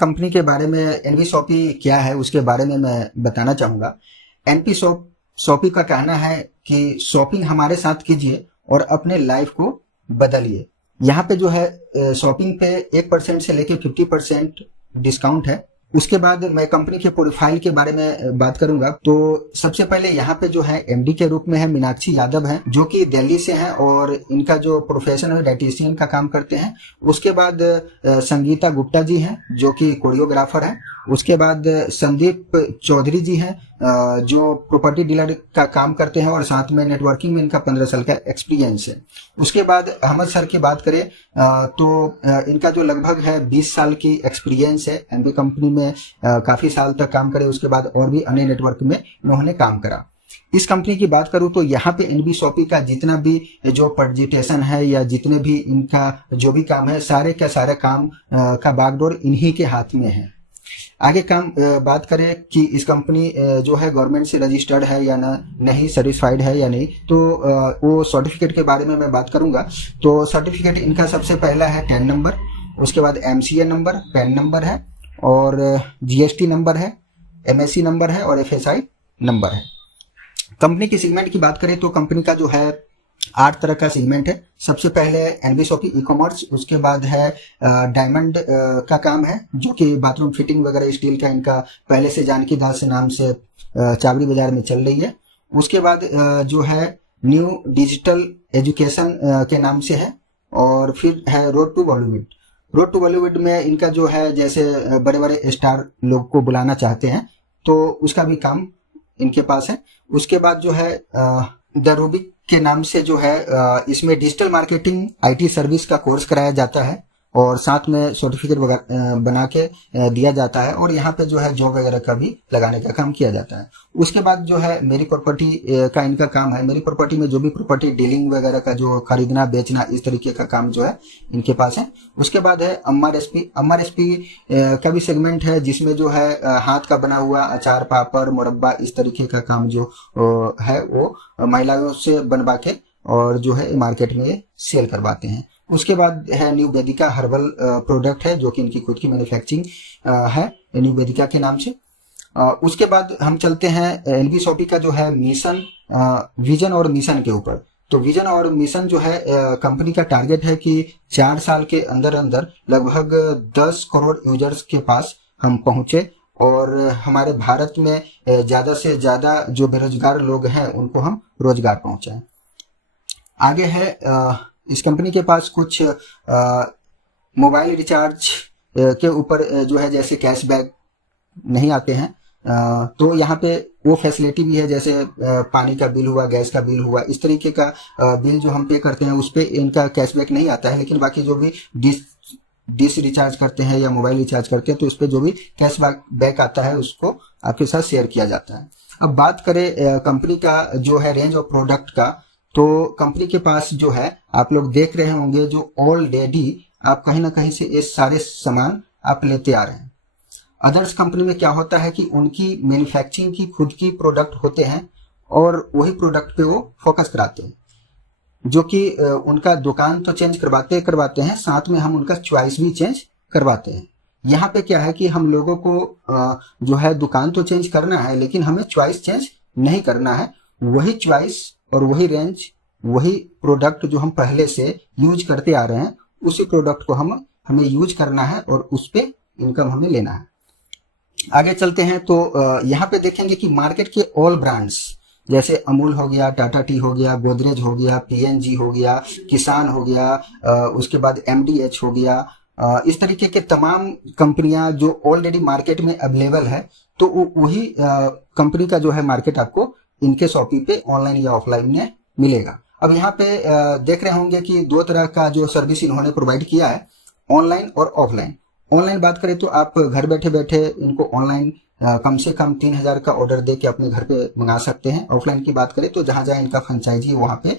Company के बारे में एनवी शॉपी क्या है उसके बारे में मैं बताना चाहूँगा। एनपी शॉपी का कहना है कि शॉपिंग हमारे साथ कीजिए और अपने लाइफ को बदलिए। यहाँ पे जो है शॉपिंग पे 1% से लेके 50% डिस्काउंट है। उसके बाद मैं कंपनी के प्रोफाइल के बारे में बात करूंगा। तो सबसे पहले यहाँ पे जो है एमडी के रूप में है मीनाक्षी यादव हैं, जो कि दिल्ली से हैं और इनका जो प्रोफेशन है डाइटिशियन का काम करते हैं। उसके बाद संगीता गुप्ता जी हैं जो कि कोरियोग्राफर हैं। उसके बाद संदीप चौधरी जी हैं जो प्रॉपर्टी डीलर का काम करते हैं और साथ में नेटवर्किंग में इनका 15 साल का एक्सपीरियंस है। उसके बाद अहमद सर की बात करें तो इनका जो लगभग है 20 साल की एक्सपीरियंस है। एमबी कंपनी में काफी साल तक काम करे। उसके बाद और भी अन्य नेटवर्क में इन्होंने काम करा। इस कंपनी की बात करूं तो यहाँ पे एनबी शॉपी का जितना भी जो प्रेजेंटेशन है या जितने भी इनका जो भी काम है, सारे का सारा काम का बागडोर इन्हीं के हाथ में है। आगे काम बात करें कि इस कंपनी जो है गवर्नमेंट से रजिस्टर्ड है या नहीं, सर्टिफाइड है या नहीं, तो वो सर्टिफिकेट के बारे में मैं बात करूंगा। तो सर्टिफिकेट इनका सबसे पहला है 10 नंबर, उसके बाद एमसीए नंबर, पैन नंबर है और जीएसटी नंबर है, एमएससी नंबर है और एफएसआई नंबर है। कंपनी की सेगमेंट की बात करें तो कंपनी का जो है 8 तरह का सेगमेंट है। सबसे पहले एनबी शॉपी ई कॉमर्स, उसके बाद है डायमंड का काम है जो कि बाथरूम फिटिंग वगैरह स्टील का इनका पहले से जानकी दास नाम से चावड़ी बाजार में चल रही है। उसके बाद जो है न्यू डिजिटल एजुकेशन के नाम से है और फिर है road to Bollywood. Road to Bollywood में इनका जो है जैसे बड़े बड़े स्टार लोग को बुलाना चाहते हैं तो उसका भी काम इनके पास है। उसके बाद जो है द रूबिक के नाम से जो है इसमें डिजिटल मार्केटिंग आईटी सर्विस का कोर्स कराया जाता है और साथ में सर्टिफिकेट बना के दिया जाता है और यहाँ पे जो है जॉब वगैरह का भी लगाने का काम किया जाता है। उसके बाद जो है मेरी प्रॉपर्टी का इनका काम है। मेरी प्रॉपर्टी में जो भी प्रॉपर्टी डीलिंग वगैरह का जो खरीदना बेचना इस तरीके का काम जो है इनके पास है। उसके बाद है अम्मा रेसिपी का भी सेगमेंट है जिसमें जो है हाथ का बना हुआ अचार पापड़ मुरब्बा इस तरीके का काम जो है वो महिलाओं से बनवा के और जो है मार्केट में सेल करवाते हैं। उसके बाद है न्यू वेदिका हर्बल प्रोडक्ट है जो कि इनकी खुद की मैन्युफैक्चरिंग है न्यू वेदिका के नाम से। उसके बाद हम चलते हैं एनबी शॉपी का जो है मिशन, विजन और मिशन के ऊपर। तो विजन और मिशन जो है कंपनी का टारगेट है कि 4 साल के अंदर अंदर लगभग 10 करोड़ यूजर्स के पास हम पहुंचे और हमारे भारत में ज्यादा से ज्यादा जो बेरोजगार लोग हैं उनको हम रोजगार पहुंचाएं। आगे है इस कंपनी के पास कुछ मोबाइल रिचार्ज के ऊपर जो है जैसे कैशबैक नहीं आते हैं तो यहाँ पे वो फैसिलिटी भी है। जैसे पानी का बिल हुआ, गैस का बिल हुआ, इस तरीके का बिल जो हम पे करते हैं उस पे इनका कैशबैक नहीं आता है। लेकिन बाकी जो भी डिश रिचार्ज करते हैं या मोबाइल रिचार्ज करते हैं तो उस पर जो भी कैशबैक आता है उसको आपके साथ शेयर किया जाता है। अब बात करें कंपनी का जो है रेंज ऑफ प्रोडक्ट का, तो कंपनी के पास जो है आप लोग देख रहे होंगे जो ऑलरेडी आप कहीं ना कहीं से ये सारे सामान आप लेते आ रहे हैं। अदर्स कंपनी में क्या होता है कि उनकी मैन्युफैक्चरिंग की खुद की प्रोडक्ट होते हैं और वही प्रोडक्ट पे वो फोकस कराते हैं, जो कि उनका दुकान तो चेंज करवाते हैं, साथ में हम उनका चॉइस भी चेंज करवाते हैं। यहाँ पे क्या है कि हम लोगों को जो है दुकान तो चेंज करना है लेकिन हमें चॉइस चेंज नहीं करना है। वही चॉइस और वही रेंज, वही प्रोडक्ट जो हम पहले से यूज करते आ रहे हैं उसी प्रोडक्ट को हमें यूज करना है और उस पे इनकम हमें लेना है। आगे चलते हैं तो यहाँ पे देखेंगे कि मार्केट के ऑल ब्रांड्स जैसे अमूल हो गया, टाटा टी हो गया, गोदरेज हो गया, पीएनजी हो गया, किसान हो गया, उसके बाद एमडीएच हो गया, इस तरीके के तमाम कंपनियां जो ऑलरेडी मार्केट में अवेलेबल है तो वही कंपनी का जो है मार्केट आपको इनके शॉपी पे ऑनलाइन या ऑफलाइन में मिलेगा। अब यहाँ पे देख रहे होंगे कि 2 तरह का जो सर्विस इन्होंने प्रोवाइड किया है, ऑनलाइन और ऑफलाइन। ऑनलाइन बात करें तो आप घर बैठे बैठे इनको ऑनलाइन कम से कम 3000 का ऑर्डर दे के अपने घर पे मंगा सकते हैं। ऑफलाइन की बात करें तो जहां जहां इनका फ्रेंचाइजी वहां पे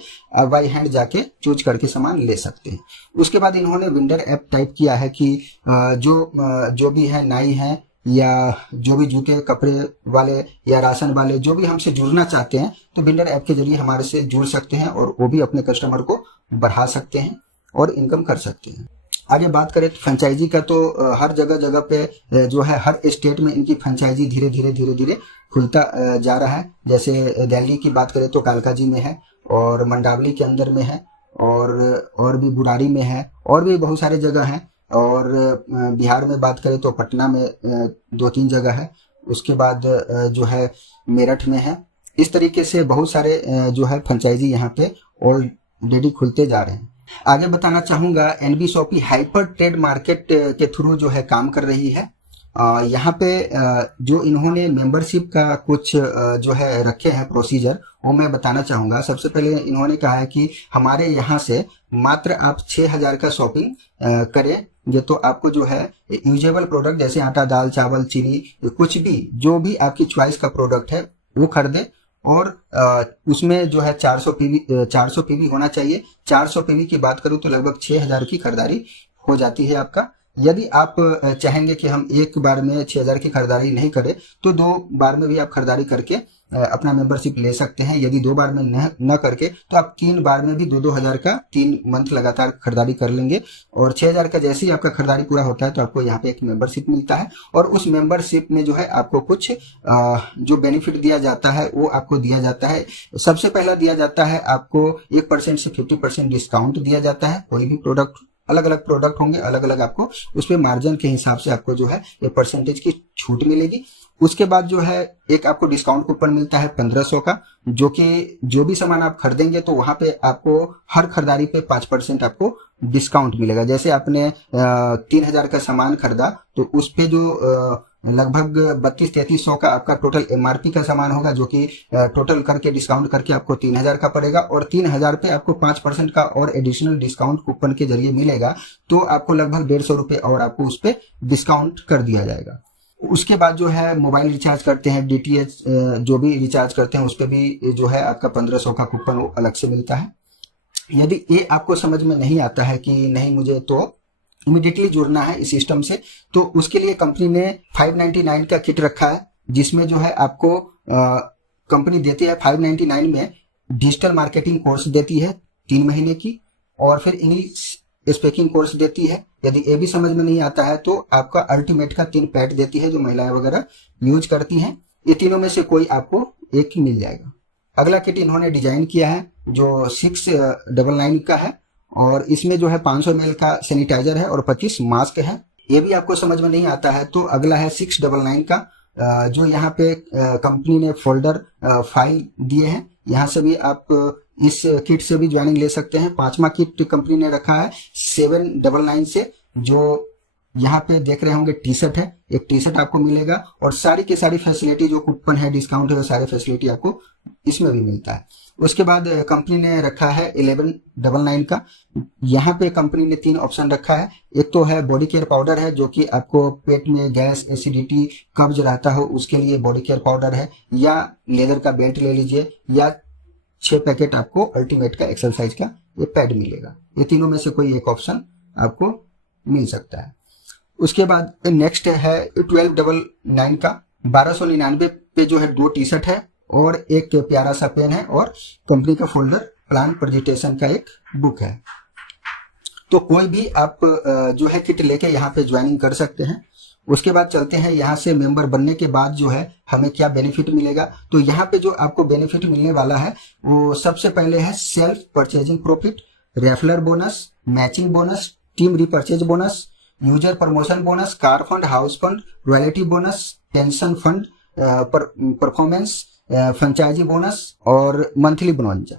बाई हैंड जाके चूज करके सामान ले सकते हैं। उसके बाद इन्होंने विंडर ऐप टाइप किया है कि जो भी है नाई है या जो भी जूते कपड़े वाले या राशन वाले जो भी हमसे जुड़ना चाहते हैं तो विंडर ऐप के जरिए हमारे से जुड़ सकते हैं और वो भी अपने कस्टमर को बढ़ा सकते हैं और इनकम कर सकते हैं। आगे बात करें तो फ्रेंचाइजी का, तो हर जगह जगह पे जो है हर स्टेट में इनकी फ्रेंचाइजी धीरे धीरे धीरे धीरे खुलता जा रहा है। जैसे दिल्ली की बात करें तो कालकाजी में है, और मंडावली के अंदर में है, और भी बुराड़ी में है, और भी बहुत सारे जगह हैं। और बिहार में बात करें तो पटना में 2-3 जगह है। उसके बाद जो है मेरठ में है। इस तरीके से बहुत सारे जो है फ्रेंचाइजी यहाँ पे ऑलरेडी खुलते जा रहे हैं। आगे बताना चाहूँगा, NB shoppy hyper trade market के थ्रू जो है काम कर रही है। यहाँ पे जो इन्होंने मेंबरशिप का कुछ जो है रखे हैं प्रोसीजर, वो मैं बताना चाहूँगा। सबसे पहले इन्होंने कहा है कि हमारे यहाँ से मात्र आप 6,000 का शॉपिंग करेंगे तो आपको जो है यूजेबल प्रोडक्ट जैसे आटा, दाल, चावल, चीनी, कुछ भी जो भी आपकी चॉइस का प्रोडक्ट है वो खरीदें। और उसमें जो है 400 पीवी होना चाहिए। 400 पीवी की बात करूँ तो लगभग 6,000 की खरीदारी हो जाती है आपका। यदि आप चाहेंगे कि हम एक बार में 6,000 की खरीदारी नहीं करें तो 2 बार में भी आप खरीदारी करके अपना मेंबरशिप ले सकते हैं। यदि 2 बार में न करके तो आप 3 बार में भी 2-2 हज़ार का 3 मंथ लगातार खरीदारी कर लेंगे। और 6,000 का जैसे ही आपका खरीदारी पूरा होता है तो आपको यहाँ पे एक मेंबरशिप मिलता है। और उस मेंबरशिप में जो है आपको कुछ जो बेनिफिट दिया जाता है वो आपको दिया जाता है। सबसे पहला दिया जाता है आपको 1% से 50% डिस्काउंट दिया जाता है। कोई भी प्रोडक्ट, अलग अलग प्रोडक्ट होंगे, अलग अलग आपको उस पे मार्जिन के हिसाब से आपको जो है ये परसेंटेज की छूट मिलेगी। उसके बाद जो है एक आपको डिस्काउंट कूपन मिलता है 1500 का, जो कि जो भी सामान आप खरीदेंगे तो वहां पे आपको हर खरीदारी पे 5% आपको डिस्काउंट मिलेगा। जैसे आपने 3,000 का सामान खरीदा तो उस पे जो लगभग 32-3300 का आपका टोटल एमआरपी का सामान होगा, जो कि टोटल करके डिस्काउंट करके आपको 3,000 का पड़ेगा। और 3,000 पे आपको 5% का और एडिशनल डिस्काउंट कूपन के जरिए मिलेगा, तो आपको लगभग 150 रुपये और आपको उस पर डिस्काउंट कर दिया जाएगा। उसके बाद जो है मोबाइल रिचार्ज करते हैं, डीटीएच जो भी रिचार्ज करते हैं उस पर भी जो है आपका 1,500 का कूपन वो अलग से मिलता है। यदि ये आपको समझ में नहीं आता है कि नहीं मुझे तो इमीडिएटली जुड़ना है इस सिस्टम से, तो उसके लिए कंपनी ने 599 का किट रखा है, जिसमें जो है आपको कंपनी देती है 599 में डिजिटल मार्केटिंग कोर्स देती है 3 महीने की, और फिर इंग्लिश स्पीकिंग कोर्स देती है। यदि ये भी समझ में नहीं आता है तो आपका अल्टीमेट का 3 पैड देती है जो महिलाएं वगैरह यूज करती हैं। ये तीनों में से कोई आपको एक ही मिल जाएगा। अगला किट इन्होंने डिजाइन किया है जो 699 का है, और इसमें जो है 500 ml का सैनिटाइजर है और 25 मास्क है। ये भी आपको समझ में नहीं आता है तो अगला है 699 का, जो यहाँ पे कंपनी ने फोल्डर फाइल दिए हैं। यहाँ से भी आप इस किट से भी ज्वाइनिंग ले सकते हैं। 5वां किट कंपनी ने रखा है 799 से, जो यहाँ पे देख रहे होंगे टी शर्ट है। एक टी शर्ट आपको मिलेगा और सारी की सारी फैसिलिटी जो कूपन है, डिस्काउंट है, वो सारे फैसिलिटी आपको इसमें भी मिलता है। उसके बाद कंपनी ने रखा है 1199 का। यहाँ पे कंपनी ने 3 ऑप्शन रखा है। एक तो है बॉडी केयर पाउडर है, जो कि आपको पेट में गैस, एसिडिटी, कब्ज रहता हो उसके लिए बॉडी केयर पाउडर है, या लेदर का बेल्ट ले लीजिए, या 6 पैकेट आपको अल्टीमेट का एक्सरसाइज का ये पैड मिलेगा। ये तीनों में से कोई एक ऑप्शन आपको मिल सकता है। उसके बाद नेक्स्ट है 1299 का। 1299 पे जो है 2 टी शर्ट है और एक प्यारा सा पेन है और कंपनी का फोल्डर प्लान प्रेजेंटेशन का एक बुक है। तो कोई भी आप जो है किट लेके यहाँ पे ज्वाइनिंग कर सकते हैं। उसके बाद चलते हैं यहाँ से मेंबर बनने के बाद जो है हमें क्या बेनिफिट मिलेगा। तो यहाँ पे जो आपको बेनिफिट मिलने वाला है वो सबसे पहले है self purchasing profit, referral bonus, matching bonus, team repurchase bonus, user promotion bonus, car fund, house fund, royalty bonus, pension fund, performance, franchisee bonus और मंथली बोनस।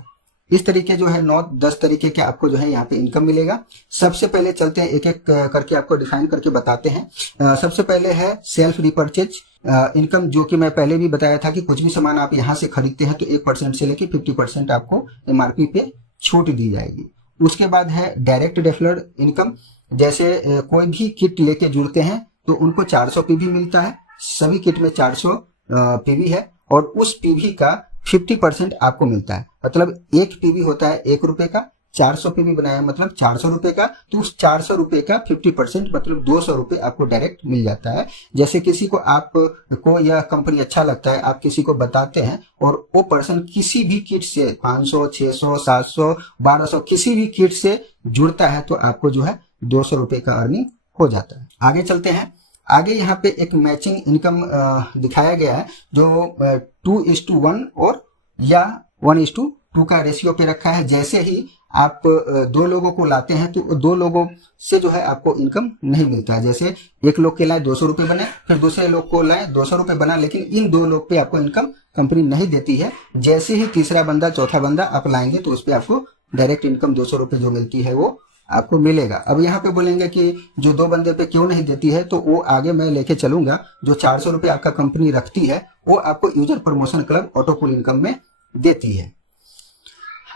इस तरीके जो है 9-10 तरीके के आपको जो है यहाँ पे इनकम मिलेगा। सबसे पहले चलते हैं एक एक करके आपको डिफाइन करके बताते हैं। सबसे पहले है सेल्फ रिपर्चेज इनकम, जो कि मैं पहले भी बताया था कि कुछ भी सामान आप यहाँ से खरीदते हैं तो 1% से लेके 50% आपको एमआरपी पे छूट दी जाएगी। उसके बाद है डायरेक्ट रेफरल इनकम, जैसे कोई भी किट लेके जुड़ते हैं तो उनको 400 पीवी मिलता है। सभी किट में 400 पीवी है और उस पीवी का 50% आपको मिलता है। मतलब एक पीवी होता है 1 रुपए का, 400 पीवी बनाया मतलब 400 रुपए का, तो उस 400 रुपए का 50% मतलब 200 रुपए आपको डायरेक्ट मिल जाता है। जैसे किसी को आपको यह कंपनी अच्छा लगता है, आप किसी को बताते हैं और वो पर्सन किसी भी किट से 500, 600, 700, 1200 किसी भी किट से जुड़ता है तो आपको जो है 200 रुपये का अर्निंग हो जाता है। आगे चलते हैं। आगे यहाँ पे एक मैचिंग इनकम दिखाया गया है जो 2:1 और या 1:2 का रेशियो पे रखा है। जैसे ही आप दो लोगों को लाते हैं तो दो लोगों से जो है आपको इनकम नहीं मिलता है। जैसे एक लोग के लाए 200 रुपये बने, फिर दूसरे लोग को लाए 200 रुपये बना, लेकिन इन दो लोग पे आपको इनकम कंपनी नहीं देती है। जैसे ही तीसरा बंदा चौथा बंदा आप लाएंगे तो उस पर आपको डायरेक्ट इनकम 200 रुपये जो मिलती है वो आपको मिलेगा। अब यहाँ पे बोलेंगे कि जो दो बंदे पे क्यों नहीं देती है, तो वो आगे मैं लेके चलूंगा। जो 400 रुपये आपका कंपनी रखती है वो आपको यूजर प्रमोशन क्लब ऑटो पुल इनकम में देती है।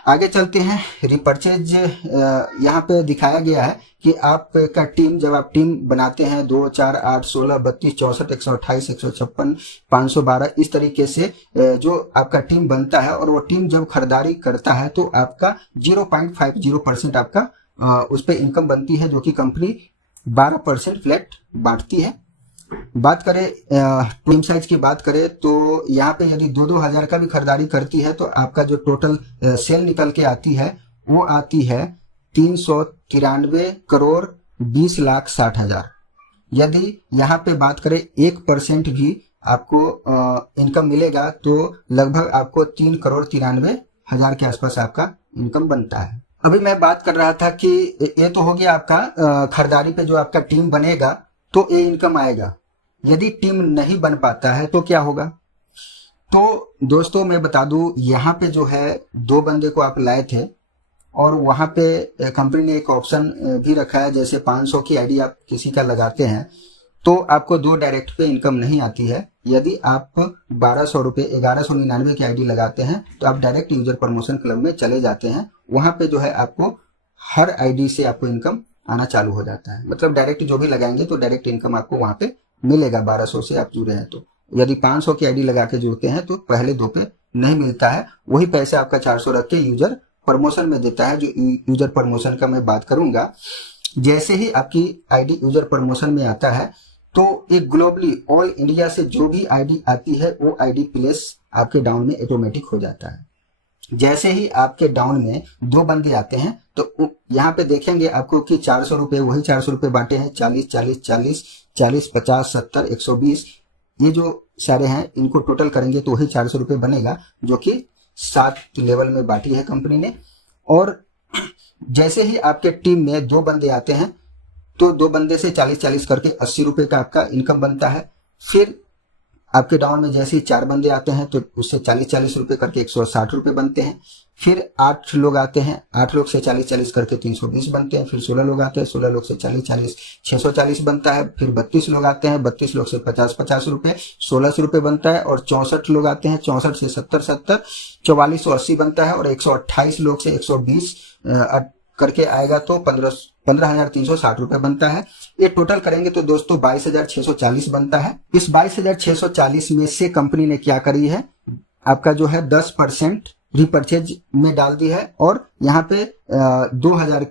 आगे चलते हैं। रिपर्चेज यहाँ पे दिखाया गया है कि आपका टीम, जब आप टीम बनाते हैं 2, 4, 8, 16, 32, 64, 128, 156, 512 इस तरीके से जो आपका टीम बनता है और वो टीम जब खरीदारी करता है तो आपका 0.50% आपका उस पर इनकम बनती है, जो कि कंपनी 12% फ्लैट बांटती है। बात करें टीम साइज की बात करें तो यहाँ पे यदि 2-2 हजार का भी खरीदारी करती है तो आपका जो टोटल सेल निकल के आती है वो आती है 393 करोड़ 20,60,000। यदि यहाँ पे बात करें 1% भी आपको इनकम मिलेगा तो लगभग आपको 3,93,00,000 के आसपास आपका इनकम बनता है। अभी मैं बात कर रहा था कि ये तो हो गया आपका खरीदारी पे जो आपका टीम बनेगा तो ये इनकम आएगा। यदि टीम नहीं बन पाता है तो क्या होगा? तो दोस्तों मैं बता दूं, यहाँ पे जो है 2 बंदे को आप लाए थे और वहां पे कंपनी ने एक ऑप्शन भी रखा है। जैसे 500 की आईडी आप किसी का लगाते हैं तो आपको 2 डायरेक्ट पे इनकम नहीं आती है। यदि आप 1200 रुपये 1199 की आईडी लगाते हैं तो आप डायरेक्ट यूजर प्रमोशन क्लब में चले जाते हैं। वहां पे जो है आपको हर आईडी से आपको इनकम आना चालू हो जाता है। मतलब डायरेक्ट जो भी लगाएंगे तो डायरेक्ट इनकम आपको वहां पे मिलेगा। 1200 से आप जुड़े हैं तो यदि 500 की आईडी लगा के जुड़ते हैं तो पहले 2 पे नहीं मिलता है। वही पैसे आपका 400 रख के यूजर प्रमोशन में देता है। जो यूजर प्रमोशन का मैं बात करूंगा, जैसे ही आपकी आईडी यूजर प्रमोशन में आता है तो एक ग्लोबली ऑल इंडिया से जो भी आईडी आती है वो आईडी प्लेस आपके डाउन में ऑटोमेटिक हो जाता है। जैसे ही आपके डाउन में 2 बंदे आते हैं तो यहाँ पे देखेंगे आपको कि 400 रुपये, वही 400 रुपये बांटे हैं 40, 40, 40, 40, 50, 70, 120, ये जो सारे हैं इनको टोटल करेंगे तो वही 400 रुपये बनेगा, जो कि 7 लेवल में बांटी है कंपनी ने। और जैसे ही आपके टीम में 2 बंदे आते हैं तो 2 बंदे से 40-40 करके 80 रुपये का आपका इनकम बनता है। फिर आपके डाउन में जैसे ही 4 बंदे आते हैं तो उससे 40-40 रुपये करके 160 रुपये बनते हैं। फिर 8 लोग आते हैं, 8 लोग से 40-40 करके 320 बनते हैं। फिर 16 लोग आते हैं, 16 लोग से 40-40 640 बनता है। फिर 32 लोग आते हैं, 32 लोग से 50-50 रुपये 1600 रुपये बनता है। और 64 लोग आते हैं, 64 से 70-70 4480 बनता है। और 128 लोग से 120 करके आएगा तो 15,360 रुपये बनता है। ये टोटल करेंगे तो दोस्तों 22,640 बनता है। इस 22,640 में से कंपनी ने क्या करी है, आपका जो है 10% रिपर्चेज में डाल दी है और यहाँ पे 2,000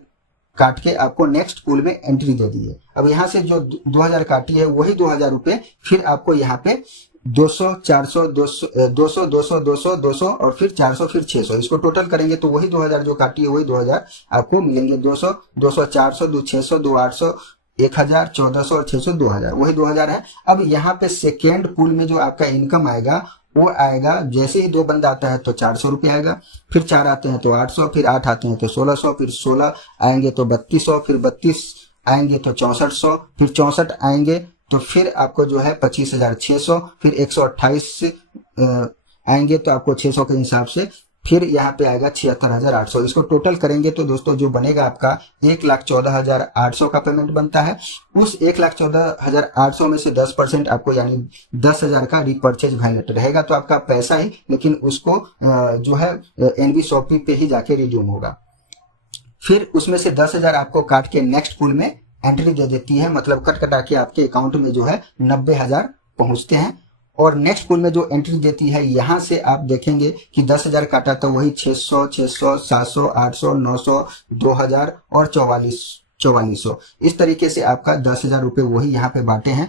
काट के आपको नेक्स्ट पूल में एंट्री दे दी है। अब यहाँ से जो 2,000 काटी है वही 2,000 रुपये फिर आपको यहाँ पे 200, 400, 200, 200, 200, 200, 200 और फिर 400, फिर 600, इसको टोटल करेंगे तो वही 2,000 जो काटी है वही 2,000 आपको मिलेंगे। 200, 200, 400, 2, 600, 2, 800, 1,000, 1,400 और 600, 2,000, वही 2,000 है। अब यहाँ पे सेकेंड पूल में जो आपका इनकम आएगा वो आएगा, जैसे ही 2 बंदा आता है तो 400 रुपये आएगा, फिर 4 आते हैं तो 800, फिर 8 आते हैं तो 1600, फिर 16 आएंगे तो 3200, फिर 32 आएंगे तो 6400, फिर 64 आएंगे तो फिर आपको जो है 25,600, फिर 128 आएंगे तो आपको 600 के हिसाब से फिर यहाँ पे आएगा 76,800। इसको टोटल करेंगे तो दोस्तों जो बनेगा आपका 1,14,800 का पेमेंट बनता है। उस 1,14,800 में से 10% आपको यानी 10,000 का रिपर्चेज वैलेट रहेगा तो आपका पैसा ही, लेकिन उसको जो है एनवी शॉपी पे ही जाके रिड्यूम होगा। फिर उसमें से 10,000 आपको काट के नेक्स्ट पूल में एंट्री दे देती है, मतलब कट कटा के आपके अकाउंट में जो है 90,000 पहुंचते हैं। और नेक्स्ट पूल में जो एंट्री देती है यहाँ से आप देखेंगे कि 10,000 काटा तो वही 600, 600, 700, 800, 900, 2,000 और 4400। इस तरीके से आपका 10,000 रुपये वही यहाँ पे बांटे हैं।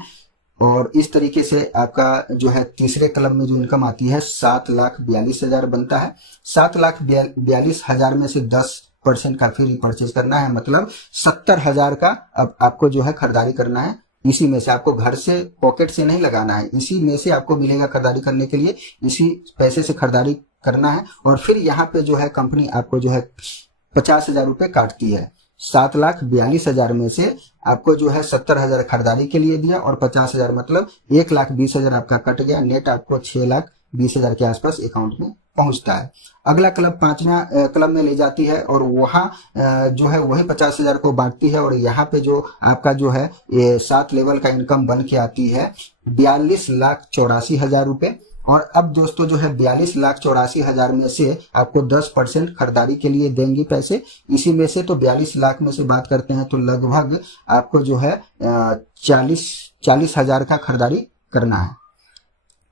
और इस तरीके से आपका जो है तीसरे क्लब में जो इनकम आती है 7,42,000 बनता है। 7,42,000 में से 10% का फ्री परचेज करना है, मतलब 70,000 का अब आपको जो है खरीदारी करना है। इसी में से आपको घर से पॉकेट से नहीं लगाना है, इसी में से आपको मिलेगा खरीदारी करने के लिए, इसी पैसे से खरीदारी करना है। और फिर यहाँ पे जो है कंपनी आपको जो है 50,000 रुपये काटती है। 7,42,000 में से आपको जो है 70,000 खरीदारी के लिए दिया और 50,000 मतलब 1,20,000 आपका कट गया। नेट आपको 6,20,000 के आसपास अकाउंट में पहुंचता है। अगला क्लब 5वां क्लब में ले जाती है और वहाँ जो है वही 50,000 को बांटती है। और यहाँ पे जो आपका जो है ये 7 लेवल का इनकम बन के आती है 42,84,000 रुपये। और अब दोस्तों जो है 42,84,000 में से आपको 10% खरीदारी के लिए देंगी पैसे। इसी में से तो 42 लाख में से बात करते हैं तो लगभग आपको जो है 40,000 का खरीदारी करना है।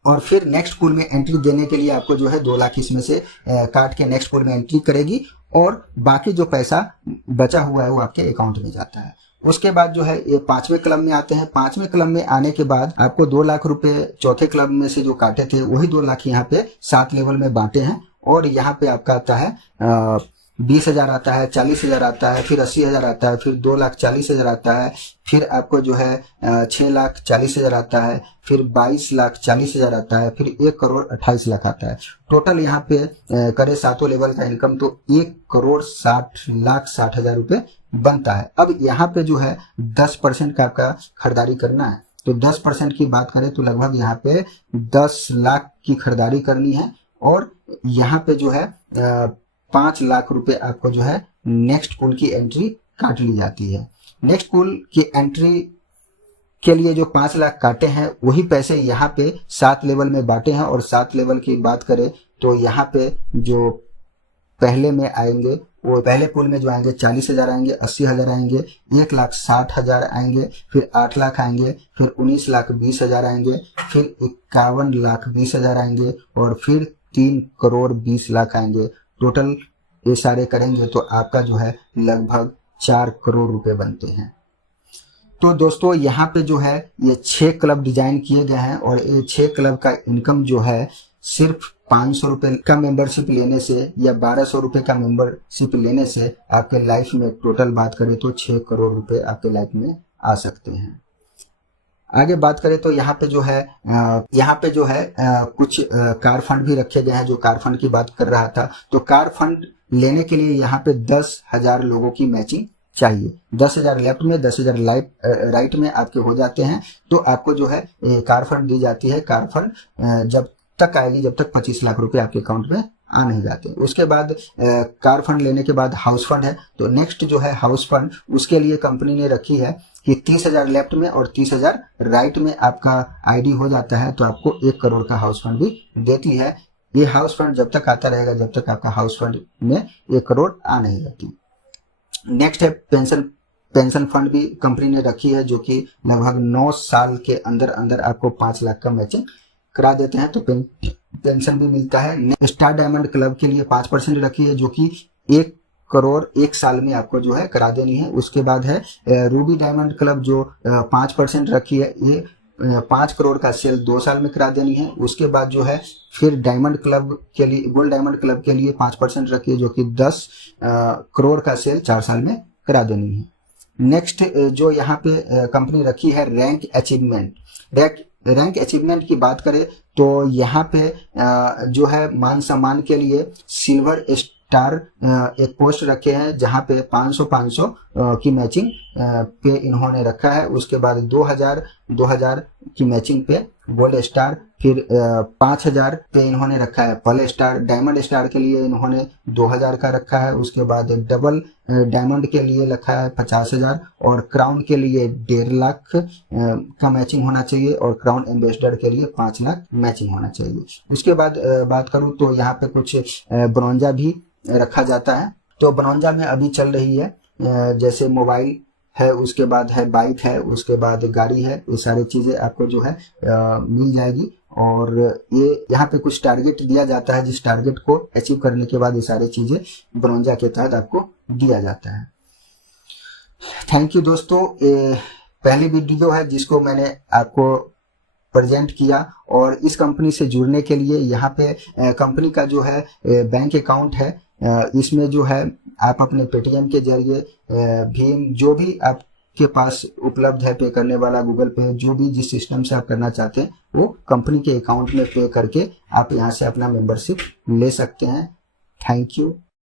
और फिर नेक्स्ट पूल में एंट्री देने के लिए आपको जो है 2 लाख इसमें से काट के नेक्स्ट पूल में एंट्री करेगी और बाकी जो पैसा बचा हुआ है वो आपके अकाउंट में जाता है। उसके बाद जो है ये 5वें क्लब में आते हैं। 5वें क्लब में आने के बाद आपको 2 लाख रुपए चौथे क्लब में से जो काटे थे वही 2 लाख यहाँ पे 7 लेवल में बांटे हैं। और यहाँ पे आपका आता है 20,000 आता है, 40,000 आता है, फिर 80,000 आता है, फिर 2,40,000 आता है, फिर आपको जो है 6,40,000 आता है, फिर 22,40,000 आता है, फिर 1,28,00,000 आता है। टोटल यहाँ पे करे 7 लेवल का इनकम तो 1,60,60,000 रुपये बनता है। अब यहाँ पे जो है 10% का आपका खरीदारी करना है। तो 10% की बात करें तो लगभग यहाँ पे 10 लाख की खरीदारी करनी है। और यहाँ पे जो है 5 लाख रुपए आपको जो है नेक्स्ट पूल की एंट्री काट ली जाती है। नेक्स्ट पूल की एंट्री के लिए जो 5 लाख काटे हैं वही पैसे यहाँ पे 7 लेवल में बांटे हैं। और 7 लेवल की बात करें तो यहाँ पे जो पहले में आएंगे वो पहले पूल में जो आएंगे 40,000 आएंगे, 80,000 आएंगे, 1,60,000 आएंगे, फिर 8 लाख आएंगे, फिर 19,20,000 आएंगे, फिर 51,20,000 आएंगे और फिर 3,20,00,000 आएंगे। टोटल ये सारे करेंगे तो आपका जो है लगभग 4 करोड़ रुपए बनते हैं। तो दोस्तों यहाँ पे जो है ये 6 क्लब डिजाइन किए गए हैं और ये 6 क्लब का इनकम जो है सिर्फ 500 रुपये का मेंबरशिप लेने से या 1,200 रुपये का मेंबरशिप लेने से आपके लाइफ में टोटल बात करें तो 6 करोड़ रुपए आपके लाइफ में आ सकते हैं। आगे बात करें तो यहाँ पे जो है कुछ कार फंड भी रखे गए हैं। जो कार फंड की बात कर रहा था तो कार फंड लेने के लिए यहाँ पे 10,000 लोगों की मैचिंग चाहिए। 10,000 लेफ्ट में, 10,000 राइट में आपके हो जाते हैं तो आपको जो है कार फंड दी जाती है। कार फंड जब तक आएगी जब तक 25 लाख रुपए आपके अकाउंट में आ नहीं जाते। उसके बाद कार फंड लेने के बाद हाउस फंड है। तो नेक्स्ट जो है हाउस फंड, उसके लिए कंपनी ने रखी है कि 30,000 लेफ्ट में और 30,000 राइट में आपका आईडी हो जाता है तो आपको 1 करोड़ का हाउस फंड भी देती है। ये हाउस फंड जब तक आता रहेगा जब तक आपका हाउस फंड में 1 करोड़ आ नहीं जाती। नेक्स्ट है पेंशन फंड भी कंपनी ने रखी है जो कि लगभग 9 साल के अंदर अंदर आपको 5 लाख का मैचिंग करा देते हैं तो पेंशन भी मिलता है। स्टार डायमंड क्लब के लिए 5% रखी है जो कि 1 करोड़ 1 साल में आपको जो है करा देनी है। उसके बाद है रूबी डायमंड क्लब जो 5% रखी है, ये 5 करोड़ का सेल 2 साल में करा देनी है। उसके बाद जो है फिर डायमंड क्लब के लिए, गोल्ड डायमंड क्लब के लिए 5% रखी है जो कि 10 करोड़ का सेल 4 साल में करा देनी है। नेक्स्ट जो यहाँ पे कंपनी रखी है रैंक अचीवमेंट की बात करें तो यहाँ पे जो है मान सम्मान के लिए सिल्वर स्टार एक पोस्ट रखे हैं जहाँ पे 500 की मैचिंग पे इन्होंने रखा है। उसके बाद 2,000 की मैचिंग पे गोल्ड स्टार, फिर 5,000 पे इन्होंने रखा है पर्ल स्टार। डायमंड स्टार के लिए इन्होंने 2,000 का रखा है। उसके बाद डबल डायमंड के लिए रखा है 50,000 और क्राउन के लिए 1.5 लाख का मैचिंग होना चाहिए और क्राउन एम्बेसडर के लिए 5 लाख मैचिंग होना चाहिए। उसके बाद बात करूं तो यहाँ पे कुछ ब्रोंजा भी रखा जाता है। तो ब्रोंजा में अभी चल रही है जैसे मोबाइल है, उसके बाद है बाइक है, उसके बाद गाड़ी है, ये सारी चीजें आपको जो है मिल जाएगी। और ये यहाँ पे कुछ टारगेट दिया जाता है जिस टारगेट को अचीव करने के बाद ये सारी चीजें ब्रोंजा के तहत आपको दिया जाता है। थैंक यू दोस्तों, पहली वीडियो है जिसको मैंने आपको प्रेजेंट किया। और इस कंपनी से जुड़ने के लिए यहाँ पे कंपनी का जो है बैंक अकाउंट है, इसमें जो है आप अपने पेटीएम के जरिए भीम जो भी आपके पास उपलब्ध है पे करने वाला, गूगल पे, जो भी जिस सिस्टम से आप करना चाहते हैं वो कंपनी के अकाउंट में पे करके आप यहाँ से अपना मेंबरशिप ले सकते हैं। Thank you.